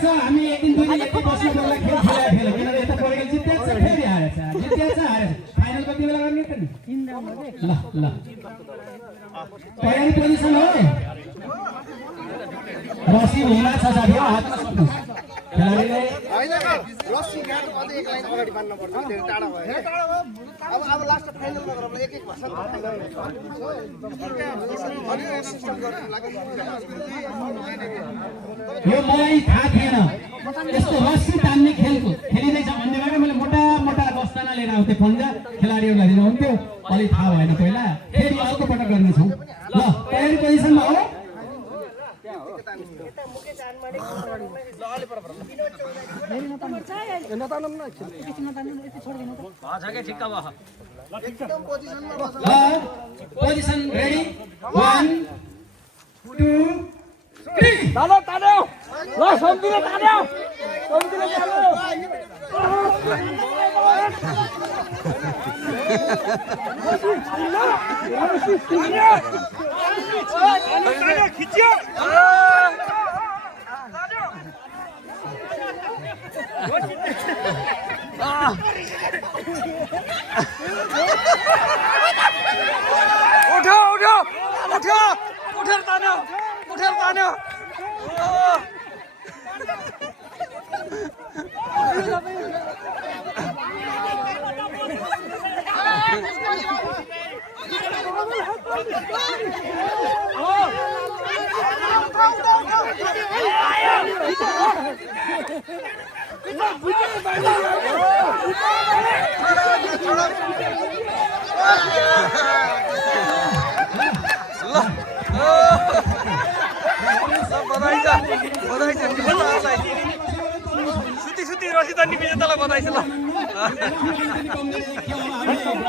छ हामी एक दिन दुई दिन यति बस्नु पर्ला खेल खेलायो फेरि किनभने यता परेको जितेछ फेरि हारेछ जितेछ हारेछ फाइनल कति बेला गर्ने त नि ल ल तयारी पोजिसन हो रसी हुना छ साथी हातमा सक्नु खेलाडीले हैन रस्सी गाड्नु अझै एक लाइन अगाडि बान्नु पर्छ त्यो टाढा भयो अब लास्ट फाइनलमा गरौँ एक एक भर्सन यो मलाई थाहा थिएन यस्तो रस्सी तान्ने खेलको खेलिँदैछ भन्नेबाट मैले मोटा मोटा बस्ताना लिएर आउँथेँ पन्जा खेलाडीहरूलाई दिनुहुन्थ्यो अलिक थाहा भएन पहिला फेरि अर्को पटक गर्नेछौँ ल तयारी पोजिसनमा हो पोजिसन रेडी 1 2 3 तान्यो तान्यो ल सम्झिने तान्यो सम्झिने तान्यो खिच्यो उठो उठो उठो उठेर तान्यो उठेर तान्यो बधाई छ सुती सुती रसी तान्ने विजेतालाई बधाई छ ल